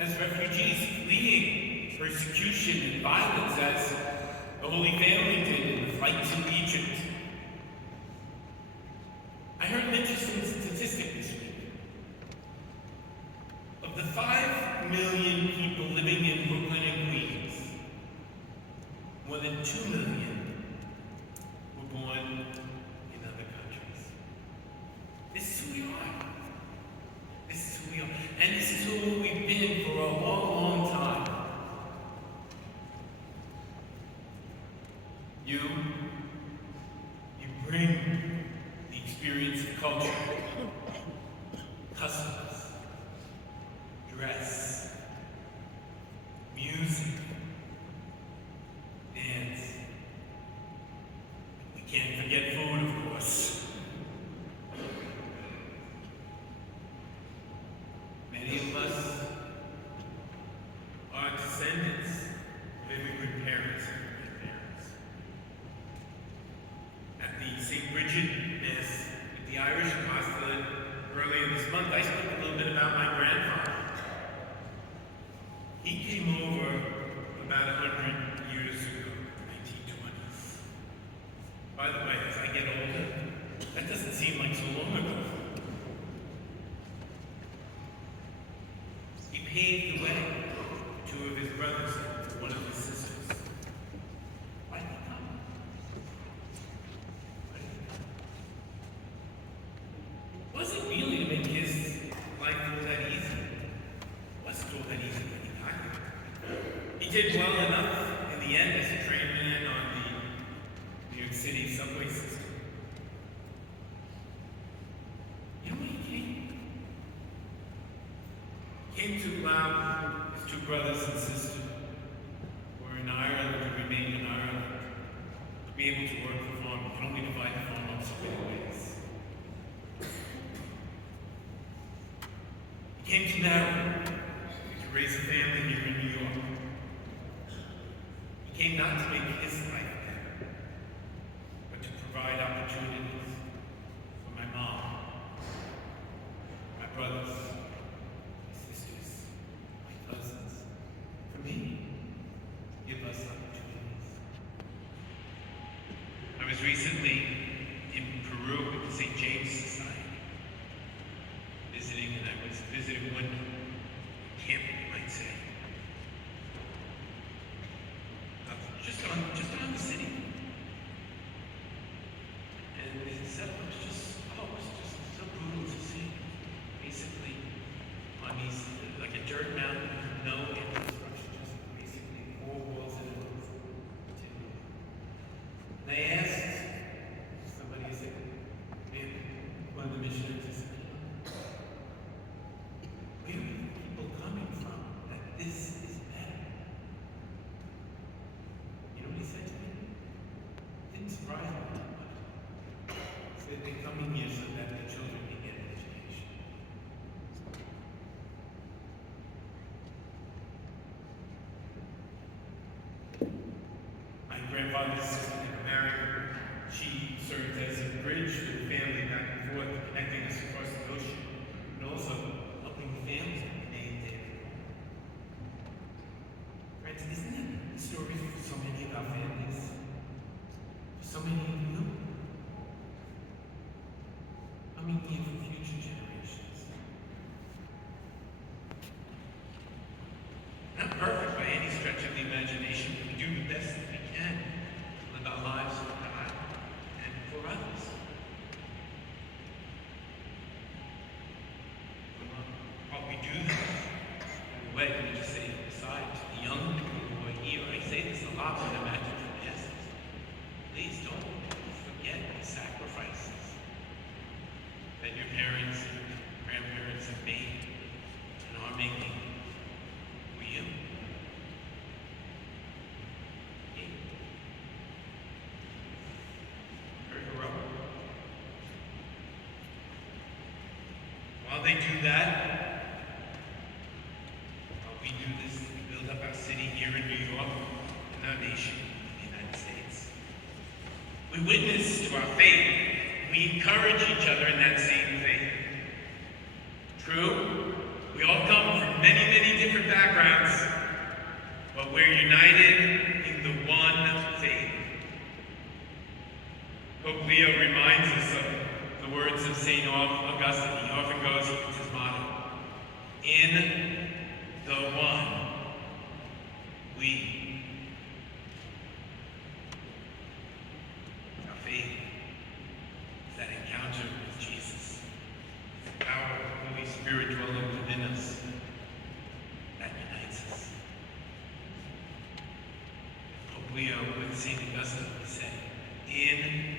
as refugees fleeing persecution and violence as the Holy Family did in the flight to Egypt. I heard an interesting statistic this week. Of the 5 million people living in Brooklyn and Queens, more than 2 million were born in other countries. This is who we are. This is who we are. And this is who we've been for a long, long time. You bring the experience of culture, customs, dress, music, dance. We can't forget food, of course. Many of us are descendants of immigrant parents and grandparents. At the St. Bridget Mass with the Irish apostolate earlier this month, I spoke a little bit about my grandfather. He came over about 100 years ago, 1920s. By the way, as I get older, that doesn't seem like so long ago. He paved the way for 2 of his brothers and 1 of his sisters. Why did he come? Was it really to make his life all that easy? It wasn't all that easy when he got here. He did well enough in the end as a trainman on the New York City subway system. You know where he came? He came to allow his 2 brothers and sister who were in Ireland to remain in Ireland, to be able to work the farm. You can only divide the farm up so many ways. He came to marry, to raise a family here in New York. He came not to make his life better, but to provide opportunities for my mom, my brothers, my sisters, my cousins, for me, to give us opportunities. I was recently in Peru with the St. James Society, visiting, and I was visiting one camp, you might say. Just on the city. And the setup was just so brutal to see. Basically, on these, like a dirt mountain, no infrastructure, just basically 4 walls and a roof. And they asked, somebody said, one of the missionaries said, where are people coming from that this is better? You know what he said to me? It didn't surprise me that much. He said they're coming here so that their children can get an education. My grandfather's sister never married. She served as a bridge for the family back and forth, connecting us across the ocean, and also helping the families remain there. Friends, isn't that the story for so many of our families? For so many of you? I mean, here for future generations. Not perfect by any stretch of the imagination, but we do the best that we can to live our lives for God and for others. While we do that, by the way, let me just say aside to the young people who are here, I say this a lot when I'm at different masses. Please don't forget the sacrifices that your parents and grandparents have made and are making for you. Very heroic. While they do that, while we do this, we build up our city here in New York and our nation, the United States. We witness to our faith. We encourage each other in that same faith. True, we all come from many, many different backgrounds, but we're united in the one faith. Pope Leo reminds us of the words of St. Augustine. He often goes with his motto, in the one we. Our faith is that encounter with Jesus, the power of the Holy Spirit dwelling within us, that unites us. Pope Leo with St. Augustine would say, in